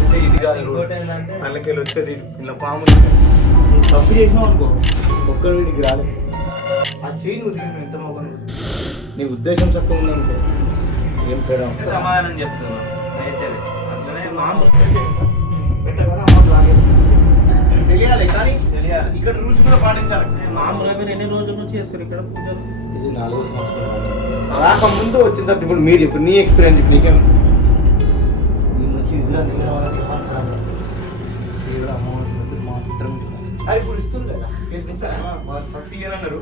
అంటే ఇది కాదు రోడ్ అందులోకి వచ్చేది ఇలా పాము ఉంటాయి. నువ్వు తప్పు చేసినావు అనుకో ఒక్కడు వీడికి రాలేదు ఆ చేయి నువ్వు తీయను ఎంత మొగను నీ ఉద్దేశం చక్కగా ఉందనుకో ఏం తేడా ఉండదు. సమాధానం చెప్తున్నాను దయచేసి అట్లనే మామూలు పెట్టకుండా అమౌంట్ లాగేది. తెలియాలి కానీ తెలియాలి ఇక్కడ రూల్స్ కూడా పాటించాలి మామూలుగా మీరు ఎన్ని రోజుల నుంచి చేస్తారు ఇక్కడ పూజలు ఇది నాలుగో సంవత్సరం రాక ముందు వచ్చిన తర్వాత ఇప్పుడు మీరు ఇప్పుడు నీ ఎక్స్పీరియన్స్ ఇప్పుడు అది ఇప్పుడు ఇస్తుంది కదా. ఫస్ట్ ఇయర్ అన్నారు.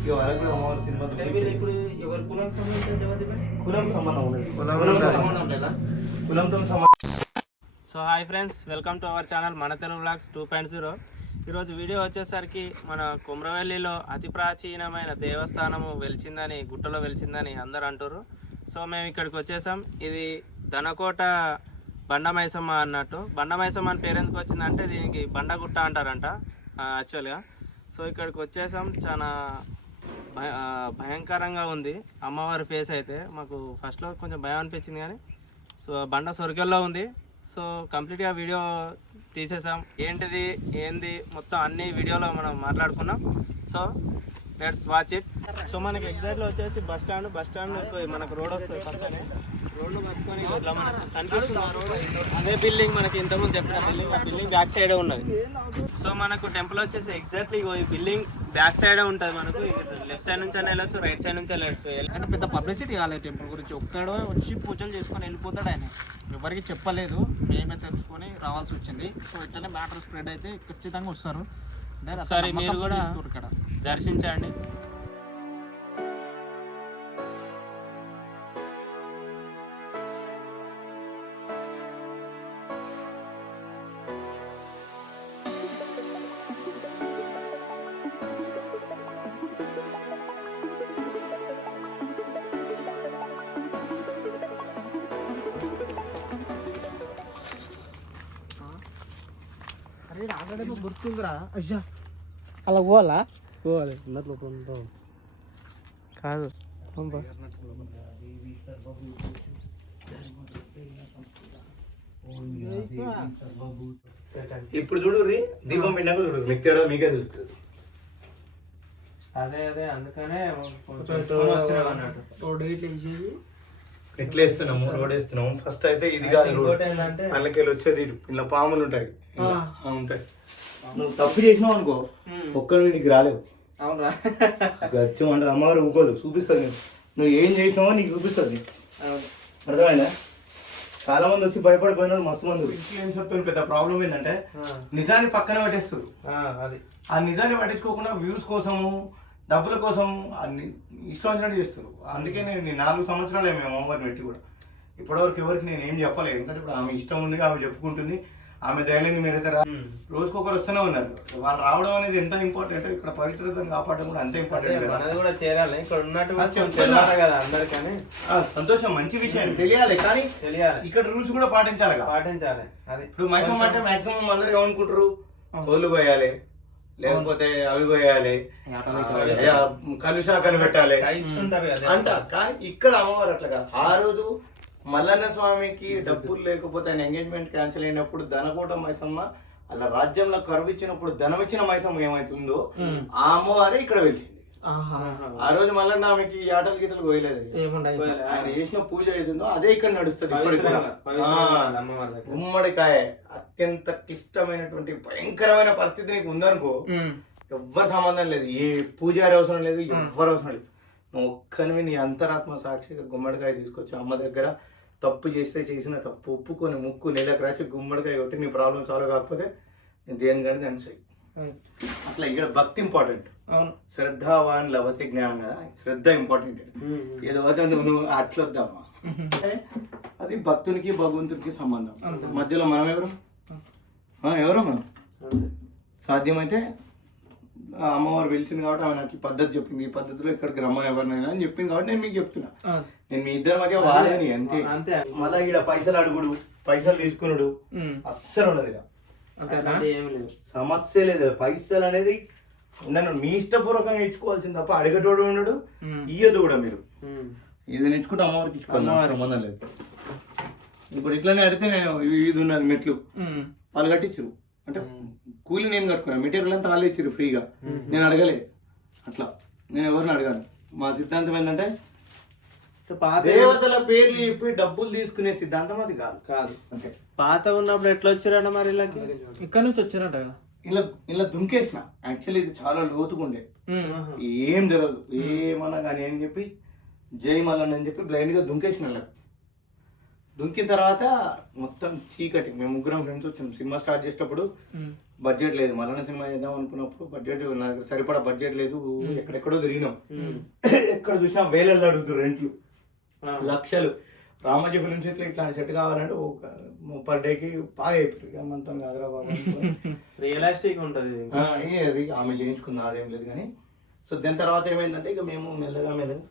ఇక వరకు కూడా అమ్మవారి సినిమా అంటే వీళ్ళు ఇప్పుడు ఎవరి కులానికి సంబంధించిన దేవతమే కులం సంబంధం ఉండదు కులంతో సంబంధం లేదా? కులంతో సంబంధం so hi friends welcome to our channel మన Telugu blogs two point zero. ఈరోజు వీడియో వచ్చేసరికి మన కుమ్రవెల్లిలో అతి ప్రాచీనమైన దేవస్థానము వెలిచిందని గుట్టలో వెలిచిందని అందరు అంటారు సో మేము ఇక్కడికి వచ్చేసాం. ఇది ధనకోట బండమైసమ్మ అన్నట్టు. బండమైసమ్మ అని పేరు ఎందుకు వచ్చిందంటే దీనికి బండగుట్ట అంటారంట యాక్చువల్గా సో ఇక్కడికి వచ్చేసాం. చాలా భయ- భయంకరంగా ఉంది అమ్మవారి ఫేస్ అయితే. మాకు ఫస్ట్లో కొంచెం భయం అనిపించింది కానీ సో బండ సొరకెల్లో ఉంది. సో కంప్లీట్గా వీడియో తీసేసాం. ఏంటిది ఏంది మొత్తం అన్ని వీడియోలో మనం మాట్లాడుకున్నాం. So let's watch it so మనకి ఎగ్జాక్ట్లో వచ్చేసి బస్ స్టాండ్ బస్ స్టాండ్ మనకు రోడ్ వస్తుంది పక్కనే. రోడ్లు పట్టుకొని ఇట్లా మనకు కనిపిస్తుంది. రోడ్ అదే బిల్డింగ్ మనకి ఇంతకుముందు చెప్పిన బిల్డింగ్ ఆ బిల్డింగ్ బ్యాక్ సైడే ఉన్నది. సో మనకు టెంపుల్ వచ్చేసి ఎగ్జాక్ట్లీ ఈ బిల్డింగ్ బ్యాక్ సైడే ఉంటుంది మనకు. లెఫ్ట్ సైడ్ నుంచి వెళ్ళొచ్చు రైట్ సైడ్ నుంచి వెళ్ళొచ్చు. అంటే పెద్ద పబ్లిసిటీ కాలేదు టెంపుల్ గురించి. ఒక్కడో వచ్చి పూజలు చేసుకొని వెళ్ళిపోతాడు ఆయన. ఎవరికి చెప్పలేదు మేమే తెలుసుకొని రావాల్సి వచ్చింది. సో ఇట్లనే మ్యాటర్ స్ప్రెడ్ అయితే ఖచ్చితంగా వస్తారు. అంటే అసలు సరే మీరు కూడా దర్శించండి. అయ్యా. అలా పోవాలా? పోవాలి. కాదు. ఇప్పుడు చూడు రీ దీపం పెట్టాక చూడు. మీకు తేడా మీకే తెలుస్తుంది అదే అదే అందుకనే రోడ్ ఇట్లా వేసేది. ఎట్లా వేస్తున్నాము? రోడ్ వేస్తున్నాము. ఫస్ట్ అయితే ఇది కాదు రోడ్. వచ్చేది. ఇలా పాములు ఉంటాయి. ఉంటాయి. నువ్వు తప్పు చేసినావు అనుకో. ఒక్కడు వీడికి రాలేవు. అవునరా గచ్చం అంటే అమ్మవారు ఊకోదు చూపిస్తుంది నీకు నువ్వు ఏం చేసినావో నీకు చూపిస్తుంది అవును. అర్థమైందా? చాలా మంది వచ్చి భయపడిపోయినారు మస్తు మంది ఇన్ఫ్లుయెన్సర్తో పెద్ద ప్రాబ్లం ఏంటంటే నిజాన్ని పక్కన పట్టేస్తారు. ఆ, అది. ఆ నిజాన్ని పట్టించుకోకుండా వ్యూస్ కోసము డబ్బుల కోసం అన్ని ఇష్టం వచ్చినట్టు చేస్తారు. అందుకే నేను నాలుగు సంవత్సరాలే మేము అమ్మవారిని పెట్టి కూడా. ఇప్పటివరకు ఎవరికి నేను ఏం చెప్పలేదు. ఎందుకంటే ఇప్పుడు ఆమె ఇష్టం ఉంది ఆమె చెప్పుకుంటుంది. ఆమె ధైర్యంగా మీరైతే రా. ఉమ్. రోజుకొకరు వస్తూనే ఉన్నారు. వాళ్ళు రావడం అనేది ఎంత ఇంపార్టెంట్ ఇక్కడ పవిత్రతను కాపాడడం కూడా అంతే ఇంపార్టెంట్ మనది కూడా చేరాలి. ఇక్కడ ఉన్నట్టు కదా అందరికని. ఆ, సంతోషం మంచి విషయం. తెలియాలి. కానీ తెలియాలి. ఇక్కడ రూల్స్ కూడా పాటించాలి పాటించాలి. అది ఇప్పుడు మాక్సిమం అంటే మాక్సిమం అందరూ ఏమనుకుంటారు? కోళ్ళు కోయాలి. లేకపోతే అవి కోయాలి. ఆ, కలుషాకలు పెట్టాలి. టైప్స్ ఉంటారు కదా. అంట. కానీ ఇక్కడ అమ్మవారు అట్లా కాదు. ఆ రోజు మల్లన్న స్వామికి డబ్బులు లేకపోతే ఆయన ఎంగేజ్మెంట్ క్యాన్సిల్ అయినప్పుడు ధనకూట మైసమ్మ అలా రాజ్యంలో కరువు ఇచ్చినప్పుడు ధనం ఇచ్చిన మైసమ్మ ఏమైతుందో ఆ అమ్మవారే ఇక్కడ వెలిసింది ఆ రోజు మల్లన్న ఆమెకి ఆటలు గీటలు కోయలేదు ఆయన చేసిన పూజ ఏతుందో అదే ఇక్కడ నడుస్తుంది ఇప్పటికి. గుమ్మడికాయ అత్యంత క్లిష్టమైనటువంటి భయంకరమైన పరిస్థితి నీకు ఉందనుకో ఎవ్వరు సంబంధం లేదు. ఏ పూజారి అవసరం లేదు ఎవ్వరు అవసరం లేదు. నువ్వు ఒక్కనివి నీ అంతరాత్మ సాక్షిగా గుమ్మడికాయ తీసుకొచ్చి అమ్మ దగ్గర తప్పు చేస్తే చేసిన తప్పు ఒప్పుకొని ముక్కు నెలకు రాసి గుమ్మడికాయ కొట్టి నీ ప్రాబ్లం సాల్వ్ కాకపోతే నేను దేని కానీ దాన్ని చెయ్యి అట్లా ఇక్కడ భక్తి ఇంపార్టెంట్ అవును. శ్రద్ధావాన్ లభతే జ్ఞానం కదా శ్రద్ధ ఇంపార్టెంట్ ఏదో అయితే నువ్వు నువ్వు అట్లా వద్దమ్మా అంటే అది భక్తునికి భగవంతునికి సంబంధం. మధ్యలో మనం ఎవరు? ఎవరు మనం? సాధ్యమైతే అమ్మవారు పిలిచింది కాబట్టి ఆమె నాకు ఈ పద్ధతి చెప్పింది. ఈ పద్ధతిలో ఇక్కడికి రమ్మని ఎవరినైనా అని చెప్పింది కాబట్టి నేను మీకు చెప్తున్నా. నేను మీ ఇద్దరి మధ్య వాడని అంతే. అంతే. మళ్ళీ ఇక్కడ పైసలు అడుగుడు పైసలు తీసుకునుడు. అస్సలు ఉండదు ఇక సమస్య లేదు. పైసలు అనేది ఉండను మీ ఇష్టపూర్వకంగా ఇచ్చుకోవాల్సింది తప్ప అడిగేటోడు ఉండడు. ఇయ్యదు కూడా మీరు. ఇది నేర్చుకుంటే అమ్మవారికి ఇచ్చుకోవాలి సంబంధం లేదు. ఇప్పుడు ఇట్లానే అడిగితే నేను ఇది ఉన్నది మెట్లు. వాళ్ళు కట్టించారు. అంటే కూలి నేను కట్టుకున్నాను మెటీరియల్ అంతా వాళ్ళు ఇచ్చారు ఫ్రీగా. నేను అడగలే. అట్లా. నేను ఎవరిని అడగాను? మా సిద్ధాంతం ఏంటంటే పాత దేవతల పేర్లు చెప్పి డబ్బులు తీసుకునే సిద్ధాంతం అది కాదు. కాదు. పాత ఉన్నప్పుడు ఎట్లా వచ్చారట మరి వీళ్ళకి ఇక్కడ నుంచి వచ్చారట ఇలా ఇలా దుంకేసిన. యాక్చువల్లీ ఇది చాలా లోతుగా ఉండే. ఏం జరగదు. ఏమన్నా కానీ అని చెప్పి జై మల్లన్ అని చెప్పి బ్లైండ్గా దుంకేసిన ఇలా. దుంకిన తర్వాత మొత్తం చీకటి. మేము ముగ్గురం ఫ్రెండ్స్ వచ్చాం. సినిమా స్టార్ట్ చేసేటప్పుడు బడ్జెట్ లేదు. మల్లన్న సినిమా చేద్దాం అనుకున్నప్పుడు బడ్జెట్ నాకు సరిపడా బడ్జెట్ లేదు. ఎక్కడెక్కడో తిరిగినాం. ఎక్కడ చూసినా వేలల్లో అడుగుతారు రెంట్లు. లక్షలు. రామోజీ ఫిలిం సెట్లు ఇట్లాంటి సెట్ కావాలంటే ఒక పర్ డేకి బాగా అయిపోతుంది. బాబు అనుకొని. రియలిస్టిక్ ఉంటది. అది ఆమె చేయించుకున్నా అదేం లేదు కానీ. సో దాని తర్వాత ఏమైందంటే ఇక మేము మెల్లగా మెల్లగా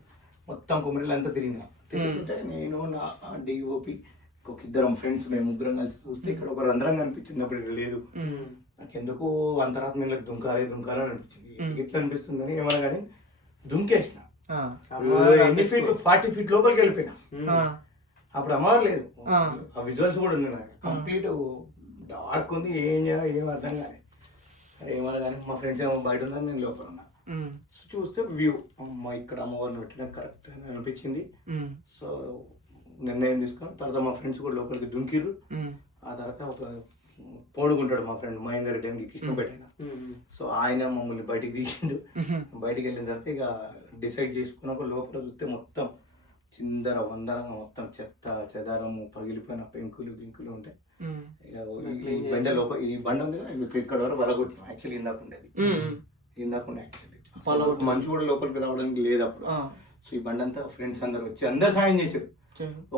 మొత్తం కుమిరిలు అంతా తిరిగినా. తిరుగుతుంటే నేను నా డిఓపి ఒక ఇద్దరం ఫ్రెండ్స్ మేము ముగ్గురం కలిసి చూస్తే ఇక్కడ ఒక రంధ్రం కనిపించింది. అప్పుడు ఇక్కడ లేదు. నాకు ఎందుకు అంతరాత్మ ఇళ్ళకి దుంకాలి దుంకాలి అని అనిపించింది ఎందుకు ఇట్లా అనిపిస్తుందని ఏమన్నా కానీ దుంకేసిన ఎన్ని ఫీట్ ఫార్టీ ఫీట్ లోపలికి వెళ్ళిపోయినా. అప్పుడు అమ్మవారు లేదు. ఆ. విజువల్స్ కూడా ఉన్నాయి కంప్లీట్ డార్క్ ఉంది ఏం చేయాలి ఏం అర్థం కాదు అరే ఏమన్నా కానీ మా ఫ్రెండ్స్ ఏమో బయట ఉన్నారు నేను లోపల ఉన్నా. చూస్తే వ్యూ అమ్మ ఇక్కడ అమ్మవారిని పెట్టడం కరెక్ట్ అని అనిపించింది. సో నిర్ణయం తీసుకొని తర్వాత మా ఫ్రెండ్స్ కూడా లోపలికి దుంకిర్రు. ఆ తర్వాత ఒక పోడుకుంటాడు మా ఫ్రెండ్ మహేందర్ రెడ్డి అని కృష్ణపేట ఆయన. సో ఆయన మమ్మల్ని బయటికి తీసిండు. బయటికి వెళ్ళిన తర్వాత ఇక డిసైడ్ చేసుకున్నాక లోపల చూస్తే మొత్తం చిందర వందర మొత్తం చెత్త చెదారము పగిలిపోయిన పెంకులు గింకులు ఉంటాయి ఇక ఈ- బండ లోపల ఈ బండ ఉంది ఇక్కడ వరకు వరగొట్టినాం యాక్చువల్లీ ఇందాక ఉండేది. ఇందాక ఉండే యాక్చువల్లీ మంచు కూడా లోపలికి రావడానికి లేదు అప్పుడు. సో ఈ బండి అంతా ఫ్రెండ్స్ అందరు వచ్చి అందరు సాయం చేశారు.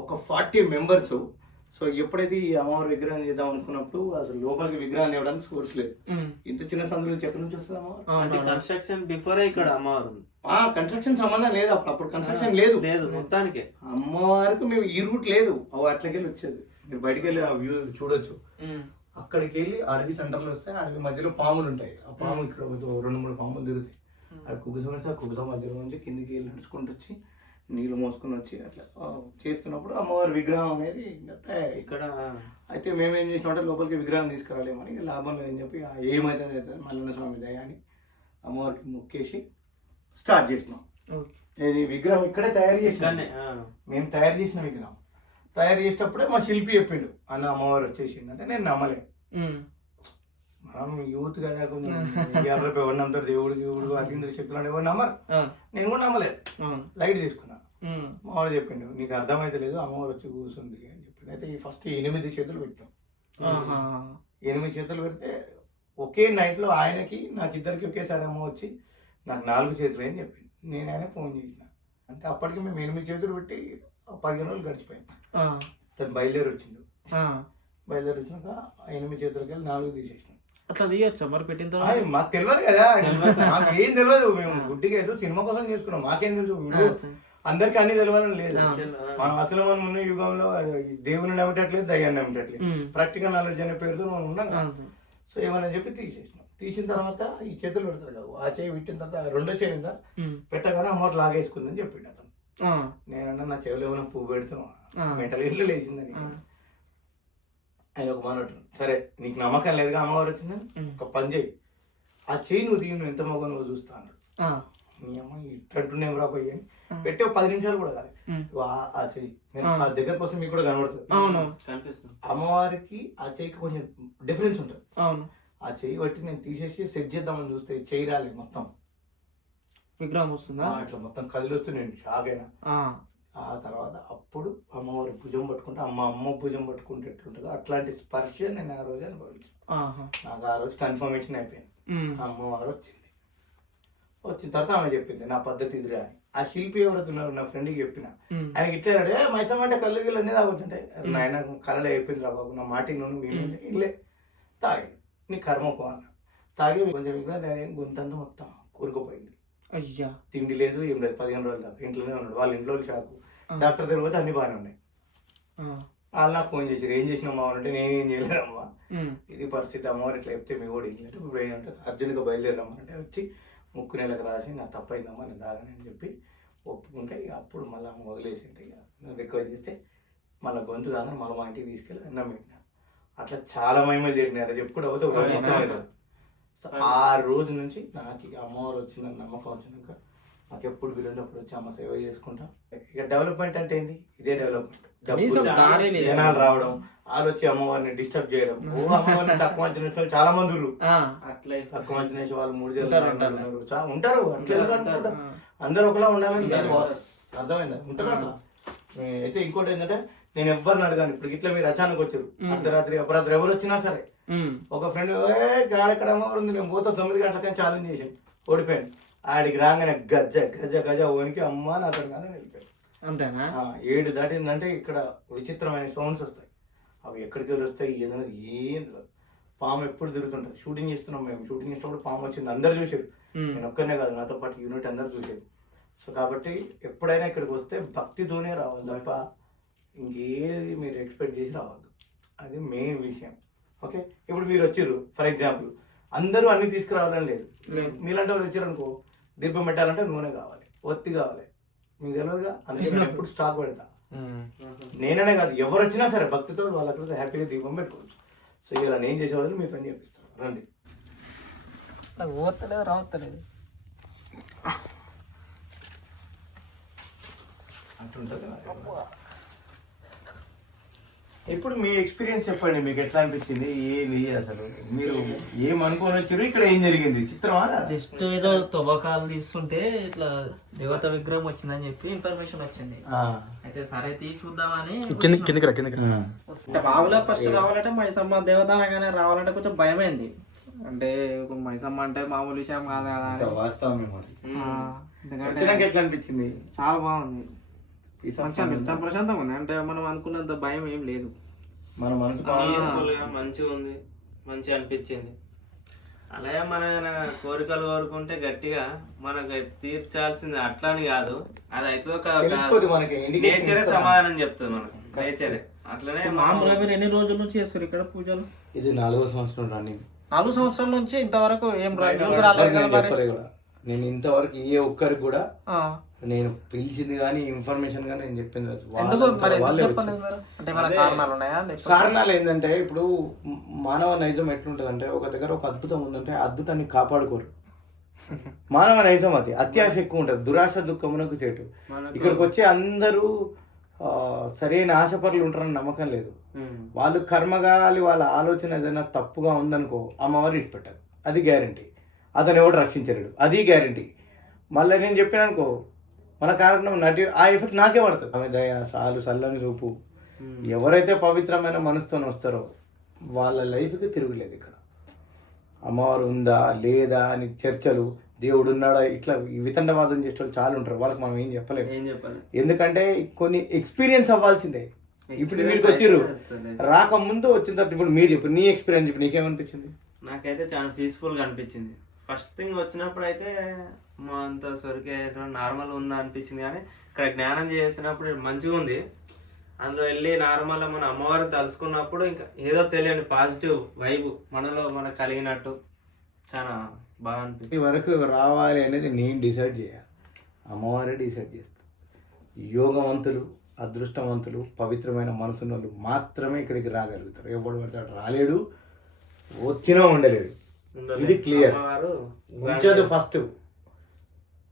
ఒక ఫార్టీ మెంబర్స్. సో ఎప్పుడైతే ఈ అమ్మవారి విగ్రహం చేద్దాం అనుకున్నప్పుడు అసలు లోపలికి విగ్రహం ఇవ్వడానికి సోర్స్ లేదు. ఇంత చిన్న సందులో ఎక్కడి నుంచి వస్తుంది అమ్మవారు? కన్స్ట్రక్షన్ బిఫోరే ఇక్కడ అమ్మవారు. ఆ కన్స్ట్రక్షన్ సంబంధం లేదు అప్పుడు. అప్పుడు కన్స్ట్రక్షన్ లేదు. లేదు మొత్తానికి. అమ్మవారికి మేము ఈ రూట్ లేదు. అవి అట్లకి వెళ్ళి వచ్చేది. మీరు బయటికి వెళ్ళి ఆ వ్యూ చూడొచ్చు. అక్కడికి వెళ్ళి అడవి సెంటర్లో వస్తే అడవి మధ్యలో పాములు ఉంటాయి. ఆ పాము ఇక్కడ ఒక రెండు మూడు పాములు తిరుగుతాయి. అది కుబుసం వస్తే ఆ కుబుసం మధ్యలో నుంచి కిందికి వెళ్ళి నడుచుకుంటూ వచ్చి నీళ్ళు మోసుకొని వచ్చి అట్లా చేస్తున్నప్పుడు అమ్మవారి విగ్రహం అనేది తయారై ఇక్కడ అయితే మేము ఏం చేసినామంటే లోపలికి విగ్రహం తీసుకురాలేమని ఇక లాభం లేదని చెప్పి ఏమైతే మల్లన్న స్వామి దయ అని అమ్మవారికి మొక్కేసి స్టార్ట్ చేసినాం. ఇది విగ్రహం ఇక్కడే తయారు చేసినాం. మేము తయారు చేసిన విగ్రహం. తయారు చేసేటప్పుడే మా శిల్పి చెప్పిండు అన్న అమ్మవారు వచ్చేసింది అంటే నేను నమ్మలే. మనం యూత్ కదా కొంచెం ఇవాళ రేపు ఎవరు నమ్ముతారు దేవుడు దేవుడు అతీంద్ర శక్తులు అంటే ఎవరు నమ్మరు. నేను కూడా నమ్మలే. లైట్ తీసుకున్నా. మావాడు చెప్పిండు నీకు అర్థమైతే లేదు అమ్మవారు వచ్చి కూర్చుంది అని చెప్పిండు. అయితే ఈ ఫస్ట్ ఎనిమిది చేతులు పెట్టాం. ఎనిమిది చేతులు పెడితే ఒకే నైట్లో ఆయనకి నాకు ఇద్దరికి ఒకేసారి అమ్మ వచ్చి నాకు నాలుగు చేతులు అని చెప్పింది. నేను ఆయన ఫోన్ చేసిన. అంటే అప్పటికి మేము ఎనిమిది చేతులు పెట్టి పదిహేను రోజులు గడిచిపోయాం. తను బయలుదేరి వచ్చిండు. బయలుదేరి వచ్చినాక ఎనిమిది చేతులకి వెళ్ళి నాలుగు తీసేసినాం. అట్లా తీయచ్చా మరి పెట్టిన తర్వాత మాకు తెలియదు కదా. మాకు ఏం తెలియదు మేము గుడ్డిగా ఏదో సినిమా కోసం చేసుకున్నాం. మాకేం తెలుసు అందరికి అన్ని తెలియాలని లేదు. మనం అసలు మనం ఉన్న యుగంలో దేవుని నమ్మటట్లేదు దయ్యాన్ని నమ్మటట్లేదు. ప్రాక్టికల్ నాలెడ్జ్ అనే పేరుతో మనం ఉన్నాం కదా. సో ఏమని చెప్పి తీసేసినాం. తీసిన తర్వాత ఈ చేతులు పెడతారు కదా. ఆ చేయి పెట్టిన తర్వాత రెండో చేయి ఉందా? పెట్టగానే అమ్మవారు లాగేసుకుందని చెప్పిండు అతను. నేనన్నా నా చెవులు ఏమైనా పువ్వు పెడుతున్నాం ఆ. మెంటల్ ఇట్లా లేచిందని. ఆయన ఒక అంటాడు, సరే నీకు నమ్మకం లేదుగా అమ్మవారు వచ్చిందని? ఒక పని చేయి ఆ చేయి నువ్వు తీయ నువ్వు ఎంత మగ నువ్వు చూస్తా అన్నాడు నీ అమ్మ ఇట్టంటున్నాం రా పోయి అని. పెట్టి ఒక పది నిమిషాలు కూడా కాదు. ఆ- చెయ్యి. నేను ఆ. దగ్గర కోసం మీకు కూడా కనబడుతుంది. అవును. కనిపిస్తుంది. అమ్మవారికి ఆ చెయ్యికి కొంచెం డిఫరెన్స్ ఉంటుంది. అవును. ఆ చెయ్యి బట్టి నేను తీసేసి సెట్ చేద్దామని చూస్తే చెయ్యి రాలేదు మొత్తం. విగ్రహం వస్తుందా? ఆ, ఇట్లా మొత్తం కదిలొస్తూ నేను షాక్ అయినా. ఆ. తర్వాత అప్పుడు అమ్మవారి భుజం పట్టుకుంటే అమ్మ అమ్మ భుజం పట్టుకుంటే ఎట్లుంటుందో అట్లాంటి స్పర్శ నేను ఆ రోజు అనుభవించాను. నాకు ఆ రోజు కన్ఫర్మేషన్ అయిపోయింది. అమ్మవారు వచ్చింది. వచ్చిన తర్వాత ఆమె చెప్పింది నా పద్ధతి ఇదిరా అని. ఆ శిల్పి ఎవరుతున్నారు నా ఫ్రెండ్కి చెప్పిన. ఉమ్. ఆయనకి ఇచ్చాడు ఏ మైసమ్మంటే కళ్ళు గిళ్ళు అన్నీ తాగుతుంటాయి నాయన కళలో అయిపోయింది రా బాబు నా మాటికి నువ్వు వీలు ఇల్లే. తాగాడు. నీ కర్మ తాగి కొంచెం ఇంకా దాని గొంతంతా మొత్తం కూరుకుపోయింది. అయ్యా. తిండి లేదు ఏం లేదు పదిహేను రోజులు దాకా ఇంట్లోనే ఉన్నాడు. వాళ్ళ ఇంట్లో షాకు. ఆ. డాక్టర్ దగ్గర పోతే అన్ని బాగానే ఉన్నాయి. వాళ్ళు నాకు ఫోన్ చేశారు ఏం చేసినామా అంటే నేనేం చేయలేదమ్మా. ఉమ్. ఇది పరిస్థితి అమ్మవారు ఇట్లా చెప్తే మీ కూడా ఏంటంటే ఇప్పుడు ఏంటంటే అర్జున్గా బయలుదేరమ్మంటే వచ్చి ముక్కు నెలకు రాసి నా తప్పైందమ్మా నేను దాగని అని చెప్పి ఒప్పుకుంటే ఇక అప్పుడు మళ్ళీ ఆమె వదిలేసింటే ఇక రిక్వెస్ట్ చేస్తే మళ్ళీ గొంతు దాకా మళ్ళీ మా ఇంటికి తీసుకెళ్ళి అన్నం పెట్టిన. అట్లా చాలా మహిమలు జరిగినారు చెప్పుకుంటే పోతే ఆ రోజు నుంచి నాకు ఇక అమ్మవారు వచ్చిన నమ్మకం వచ్చినాక నాకు ఎప్పుడు వీలైనప్పుడు వచ్చి అమ్మ సేవ చేసుకుంటా. ఇక డెవలప్మెంట్ అంటే ఏంటి ఇదే డెవలప్మెంట్. జనాలు రావడం వాళ్ళు వచ్చి అమ్మవారిని డిస్టర్బ్ చేయడం. ఓ అమ్మవారిని తక్కువ అంచనా వేసిన చాలా మంది ఉన్నారు. అట్లయితే తక్కువ అంచనా వేసే వాళ్ళు మూడు జనాలు ఉంటారు, అట్లా? అందరూ ఒకలా ఉండాలని అర్థమైందా? ఉంటారు అట్లా. అయితే ఇంకోటి ఏంటంటే నేను ఎవరిని అడగాను? ఇప్పుడు ఇట్లా మీరు అచానక్ వచ్చారు. అర్ధరాత్రి అపరాత్రి ఎవరు వచ్చినా సరే. ఒక ఫ్రెండ్ గాడెక్కడ అమ్మవారు ఉంది నేను పోతా తొమ్మిది గంటలకని ఛాలెంజ్ చేసాను ఓడిపోయాను ఆడికి రాగానే గజ్జ గజ గజ ఓనికి అమ్మ నా అతను కానీ వెళ్ళిపోయాడు. అంతేనా? ఏడు దాటిందంటే ఇక్కడ విచిత్రమైన సౌండ్స్ వస్తాయి. అవి ఎక్కడికి వెళ్ళి వస్తాయి ఏదైనా ఏం పాము ఎప్పుడు తిరుగుతుంటుంది. షూటింగ్ చేస్తున్నాం మేము. షూటింగ్ చేసినప్పుడు పాము వచ్చింది. అందరు చూసారు. నేను ఒక్కనే కాదు నాతో పాటు యూనిట్ అందరు చూసేది సో కాబట్టి ఎప్పుడైనా ఇక్కడికి వస్తే భక్తితోనే రావాలి తప్ప ఇంకేది మీరు ఎక్స్పెక్ట్ చేసి రావద్దు. అది మెయిన్ విషయం. ఓకే? ఇప్పుడు మీరు వచ్చారు ఫర్ ఎగ్జాంపుల్. అందరూ అన్ని తీసుకురావాలని లేదు. మీలాంటి వాళ్ళు వచ్చారు అనుకో దీపం పెట్టాలంటే నూనె కావాలి ఒత్తి కావాలి. మీకు తెలియదుగా? అందుకే నేను ఎప్పుడు స్టాక్ పెడతా. నేననే కాదు ఎవరు వచ్చినా సరే భక్తితో వాళ్ళకి హ్యాపీగా దీపం పెట్టుకోవచ్చు. సో ఇలా నేను చేసేవాళ్ళు మీ పని చేపిస్తాను. రండి. నాకు పోతలేదు రావట్లేదు. అట్లుంటుంది ఇప్పుడు మీ ఎక్స్పీరియన్స్ చెప్పండి మీకు ఎట్లా అనిపించింది? ఏంది అసలు? మీరు ఏం అనుకోని వచ్చారు? ఇక్కడ ఏం జరిగింది? చిత్రమా? జస్ట్ ఏదో తవ్వకాలు తీస్తుంటే ఇట్లా దేవత విగ్రహం వచ్చిందని చెప్పి ఇన్ఫర్మేషన్ వచ్చింది. ఆ. అయితే సరే తీ చూద్దామని కిందికి బావులో ఫస్ట్ రావాలంటే మైసమ్మ దేవత అనగానే రావాలంటే కొంచెం భయమైంది. అంటే ఇప్పుడు మైసమ్మ అంటే మామూలు విషయం కాదు కదా. వాస్తవం ఎట్లా అనిపించింది? చాలా బాగుంది. చాలా ప్రశాంతంగా ఉంది. అంటే మనం అనుకున్నంత భయం ఏం లేదు. మన మనసు మంచిగా ఉంది. మంచిగా అనిపించింది. అలాగే మన కోరికలు కోరుకుంటే గట్టిగా మనకు తీర్చాల్సింది అట్లా అని కాదు అది అయితే నేచరే. సమాధానం చెప్తుంది మనకు. నేచరే. అట్లనే మామూలుగా మీరు ఎన్ని రోజుల నుంచి చేస్తారు ఇక్కడ పూజలు? ఇది నాలుగో సంవత్సరం రన్నింగ్. నాలుగు సంవత్సరాల నుంచి ఇంతవరకు ఏం రాలేదు నేను ఇంతవరకు ఏ ఒక్కరికి కూడా ఆ. నేను పిలిచింది కానీ ఇన్ఫర్మేషన్ కానీ నేను చెప్పింది? అంటే కారణాలు ఉన్నాయా? లేకపోతే- కారణాలు ఏంటంటే ఇప్పుడు మానవ నైజం ఎట్లుంటదంటే ఒక దగ్గర ఒక అద్భుతం ఉందంటే ఆ అద్భుతాన్ని కాపాడుకోరు. మానవ నైజం అది. అత్యాశ ఎక్కువ ఉంటుంది. దురాశ దుఃఖమునకు సేటు ఇక్కడికి వచ్చే అందరూ సరైన ఆశపరులు ఉంటారని నమ్మకం లేదు. వాళ్ళు కర్మగాలి వాళ్ళ ఆలోచన ఏదైనా తప్పుగా ఉందనుకో అమ్మవారు ఇటు పెట్టారు అది గ్యారంటీ. అతను ఎవడు రక్షించలేడు. అది గ్యారంటీ మళ్ళీ నేను చెప్పాను అనుకో మన కారణం నటి ఆ ఎఫెక్ట్ నాకే పడుతుంది. ఆమె దయ సాలు సల్లని చూపు ఎవరైతే పవిత్రమైన మనసుతో వస్తారో వాళ్ళ లైఫ్కి తిరుగులేదు ఇక్కడ. అమ్మవారు ఉందా లేదా అని చర్చలు దేవుడు ఉన్నాడా ఇట్లా ఈ వితండవాదం చేసే వాళ్ళు చాలా ఉంటారు. వాళ్ళకి మనం ఏం చెప్పలేము ఏం చెప్పాలి. ఎందుకంటే కొన్ని ఎక్స్పీరియన్స్ అవ్వాల్సిందే. ఇప్పుడు మీరు వచ్చిర్రు రాకముందు వచ్చిన తర్వాత ఇప్పుడు మీరు చెప్పు నీ ఎక్స్పీరియన్స్ చెప్పు. నీకేమనిపించింది? నాకైతే చాలా పీస్ఫుల్గా అనిపించింది. ఫస్ట్ థింగ్ వచ్చినప్పుడు అయితే మా అంత సొరికే నార్మల్ ఉందా అనిపించింది కానీ ఇక్కడ జ్ఞానం చేసినప్పుడు మంచిగా ఉంది. అందులో వెళ్ళి నార్మల్ మన అమ్మవారిని తలుసుకున్నప్పుడు ఇంకా ఏదో తెలియని పాజిటివ్ వైబ్ మనలో మనకు కలిగినట్టు చాలా బాగా అనిపించింది. ఈ వరకు రావాలి అనేది నేను డిసైడ్ చేయాలి అమ్మవారే డిసైడ్ చేస్తాను యోగవంతులు అదృష్టవంతులు పవిత్రమైన మనసున్న వాళ్ళు మాత్రమే ఇక్కడికి రాగలుగుతారు. ఎవడు పడతాడు రాలేడు వచ్చినా ఉండలేడు. ఇది క్లియర్. ఉంచదు ఫస్ట్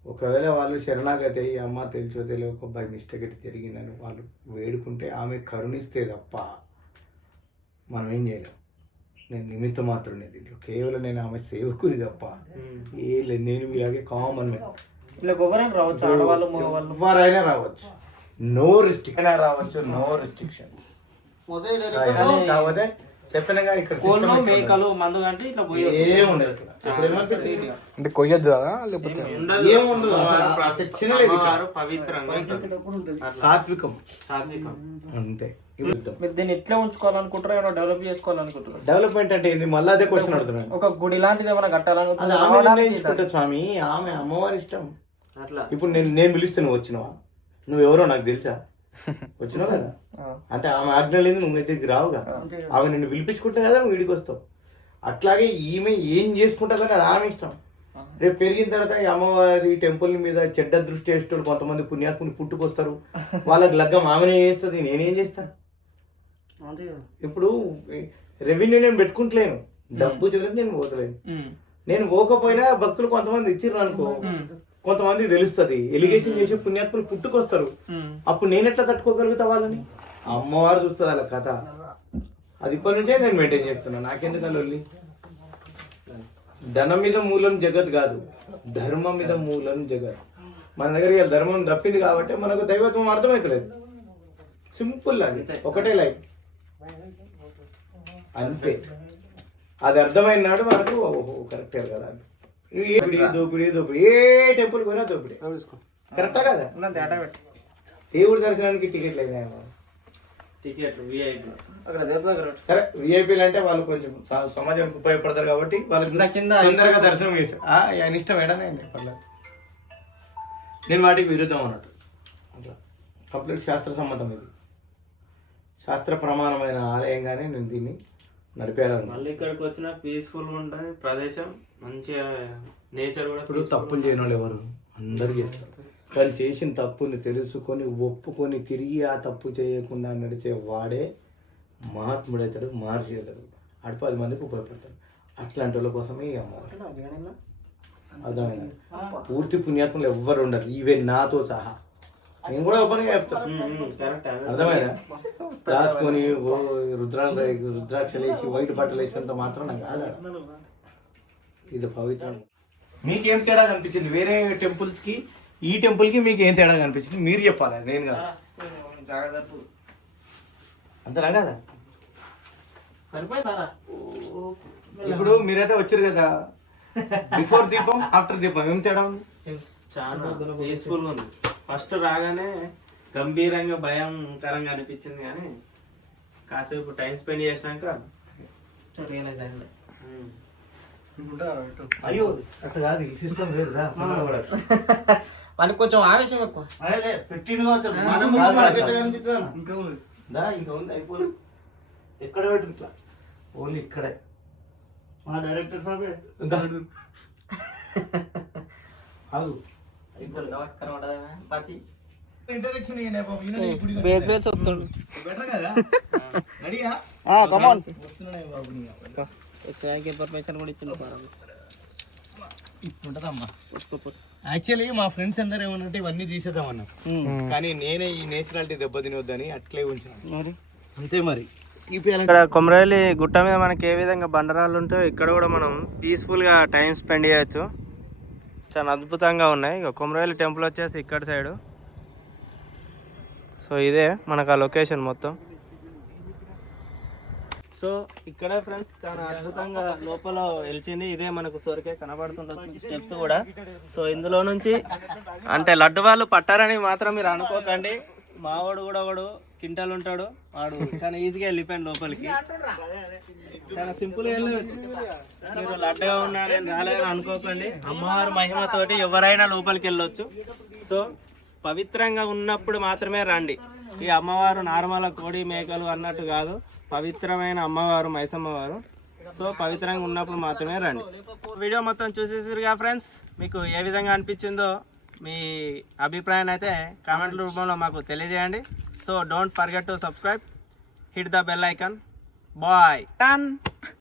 ఒకవేళ వాళ్ళు శరణాగతి అయ్యి అమ్మ తెలుసో తెలియక బై మిస్టేక్ అయితే జరిగిందని వాళ్ళు వేడుకుంటే ఆమె కరుణిస్తే తప్ప మనం ఏం చేయలేం. నేను నిమిత్త మాత్రమే దీంట్లో కేవలం నేను ఆమె సేవకుని తప్ప ఏ లేదు. నేను ఇలాగే కామన్ ఇట్లా గొప్పని రావచ్చు ఆడవాళ్ళు మగవాళ్ళు. ఎవరైనా రావచ్చు. నో రిస్ట్రిక్షన్ రావచ్చు నో రిస్ట్రిక్షన్ కాకపోతే చెప్పినగా ఇక్కడ కోళ్ళు మేకలు మందు అంటే ఇట్లా? ఏం ఉండదు ఇక్కడ. ఇప్పుడు ఏమనిపించింది? అంటే కొయ్యొద్దు కదా లేకపోతే ఉండదు. ఏ లేదు ఇక్కడ. అమ్మవారు పవిత్రంగా ఉంటుంది. అట్లా. సాత్వికం. సాత్వికం. అంతే. మీరు దీన్ని ఎట్లా ఉంచుకోవాలనుకుంటారో ఏమైనా డెవలప్ చేసుకోవాలనుకుంటారు డెవలప్మెంట్ అంటే ఏంది? మళ్ళీ అదే క్వశ్చన్ అడుగుతున్నాను. ఒక గుడి లాంటిది ఏమైనా అది ఆమె కట్టాలనుకుంటున్నారు స్వామి ఆమె అమ్మవారి ఇష్టం. అట్లా. ఇప్పుడు నేను నేను పిలిస్తే నువ్వు వచ్చినావా? నువ్వు ఎవరో నాకు తెలుసా? వచ్చినావు కదా? అంటే ఆమె ఆజ్ఞ లేదు నువ్వు దగ్గరికి రావుగా. ఆమె నిన్ను పిలిపించుకుంటే కదా నువ్వు వీడికి వస్తావు. అట్లాగే ఈమె ఏం చేసుకుంటుందో అది ఆమె ఇష్టం. రేపు పెరిగిన తర్వాత ఈ అమ్మవారి టెంపుల్ మీద చెడ్డ దృష్టి వేసేటోళ్ళు కొంతమంది పుణ్యాత్ముని పుట్టుకొస్తారు. వాళ్ళకి లగ్గం ఆమెనే చేస్తుంది నేనేం చేస్తాను ఇప్పుడు రెవెన్యూ నేను పెట్టుకుంటలేను. డబ్బు జోలికి నేను పోతలేను. నేను పోకపోయినా భక్తులు కొంతమంది ఇచ్చిర్రు అనుకో. కొంతమంది తెలుస్తుంది. ఎలిగేషన్ చేసే పుణ్యాత్ములు పుట్టుకొస్తారు. అప్పుడు నేను ఎట్లా తట్టుకోగలుగుతా వాళ్ళని? అమ్మవారు చూస్తుంది అలా కథ. అది ఇప్పటి నుంచే నేను మెయింటైన్ చేస్తున్నా. నాకెందుకు అలా లొల్లి? ధనం మీద మూలం జగత్ కాదు. ధర్మం మీద మూలం జగత్. మన దగ్గర ధర్మం తప్పింది కాబట్టి మనకు దైవత్వం అర్థమవుతలేదు సింపుల్ అది. ఒకటే లైఫ్ అంతే. అది అర్థమైన నాడు మనకు ఓహో కరెక్టే కదా. ఏ దోపిడి దోపిడి ఏ టెంపుల్ పోయినా దోపిడి. కరెక్టా కదా? దేవుడి దర్శనానికి టికెట్లు అయినాయి టికెట్లు విఐపి అక్కడ పెట్టు. సరే విఐపీలు అంటే వాళ్ళు కొంచెం స- సమాజానికి ఉపయోగపడతారు కాబట్టి వాళ్ళకి కింద కింద తొందరగా దర్శనం చేస్తారు ఆ, ఆయన ఇష్టం ఏడనే పర్లేదు. నేను వాటికి విరుద్ధం అన్నట్టు. అట్లా. కంప్లీట్ శాస్త్ర సమ్మతం ఇది. శాస్త్ర ప్రమాణమైన ఆలయంగానే నేను దీన్ని నడిపేయాలను మళ్ళీ ఇక్కడికి వచ్చిన పీస్ఫుల్ ఉంటుంది ప్రదేశం. మంచిగా నేచర్ కూడా ఇప్పుడు తప్పులు చేయని వాళ్ళు ఎవరు? అందరు చేస్తారు. కానీ చేసిన తప్పుని తెలుసుకొని ఒప్పుకొని తిరిగి ఆ తప్పు చేయకుండా నడిచే వాడే మహాత్ముడవుతాడు మహర్షి అవుతాడు. ఆడు పది మందికి ఉపయోగపడతాడు. అట్లాంటి వాళ్ళ కోసమే ఈ అమ్మవారు. అర్థమైంది పూర్తి పుణ్యాత్ములు ఎవ్వరు ఉండరు. ఈవెన్ నాతో సహా. నేను కూడా ఓపెన్గా చెప్తాను కరెక్ట్ అర్థమైందా? దాచుకొని రుద్రాక్షలు వేసి వైట్ బట్టలు వేసినంత మాత్రం నాకు కాదు. ఇది పవిత్రం. మీకేం తేడా కనిపించింది? వేరే టెంపుల్స్కి ఈ టెంపుల్కి మీకు ఏం తేడా కనిపించింది? మీరు చెప్పాలి? నేను కాదు. అంతనా కదా? సరిపోయిందారా? ఇప్పుడు మీరైతే వచ్చారు కదా. బిఫోర్ దీపం ఆఫ్టర్ దీపం ఏం తేడా ఉంది? చాలా పీస్ఫుల్ ఉంది. ఫస్ట్ రాగానే గంభీరంగా భయంకరంగా అనిపించింది కానీ కాసేపు టైం స్పెండ్ చేసినాక రియలైజ్ అయింది. అయ్యో అట్లా కాదు ఈ సిస్టమ్ వేరుదా వానికి కొంచెం ఆవేశం ఎక్కువ. ఇంకా ఉంది. దా ఇంకా ఉంది అయిపోదు. ఎక్కడ పెట్టు ఇట్లా? ఓన్లీ ఇక్కడే. మా డైరెక్టర్ సాబే. ఆగు. పేరు చెప్తాడు బెటర్ కదా? రెడీయా కమాన్ వస్తున్నాయి బాబు కూడా ఇచ్చిండు యాక్చువల్లీ మా ఫ్రెండ్స్ అందరూ ఏమన్నంటే ఇవన్నీ తీసేద్దామన్నారు కానీ నేనే ఈ నేచురాలిటీ దెబ్బతినొద్దని అట్లే ఉంచాను. మరి? అంతే మరి. ఇక్కడ కొమరవెల్లి గుట్ట మీద మనకి ఏ విధంగా బండరాళ్ళు ఉంటాయో ఇక్కడ కూడా మనం పీస్ఫుల్గా టైం స్పెండ్ చేయొచ్చు. చాలా అద్భుతంగా ఉన్నాయి. ఇక కొమరవెల్లి టెంపుల్ వచ్చేసి ఇక్కడ సైడు సో ఇదే మనకు ఆ లొకేషన్ మొత్తం. సో ఇక్కడే ఫ్రెండ్స్ చాలా అద్భుతంగా లోపల వెలిచింది. ఇదే మనకు సొరికే కనబడుతుంటుంది స్టెప్స్ కూడా. సో ఇందులో నుంచి అంటే లడ్డు వాళ్ళు పట్టారని మాత్రం మీరు అనుకోకండి. మావాడు కూడా వాడు కింటాలు ఉంటాడు. వాడు చాలా ఈజీగా వెళ్ళిపోయాను లోపలికి. చాలా సింపుల్ వెళ్ళవచ్చు మీరు లడ్డుగా ఉన్నారని రాలేదని అనుకోకండి. అమ్మవారి మహిమతోటి ఎవరైనా లోపలికి వెళ్ళొచ్చు. సో పవిత్రంగా ఉన్నప్పుడు మాత్రమే రండి. ఈ అమ్మవారు నార్మల్ కోడి మేకలు అన్నట్టు కాదు పవిత్రమైన అమ్మవారు మైసమ్మవారు. సో పవిత్రంగా ఉన్నప్పుడు మాత్రమే రండి. వీడియో మొత్తం చూసేసిరుగా ఫ్రెండ్స్ మీకు ఏ విధంగా అనిపించిందో మీ అభిప్రాయాన్ని అయితే కామెంట్ల రూపంలో మాకు తెలియజేయండి. So don't forget to subscribe hit the bell icon button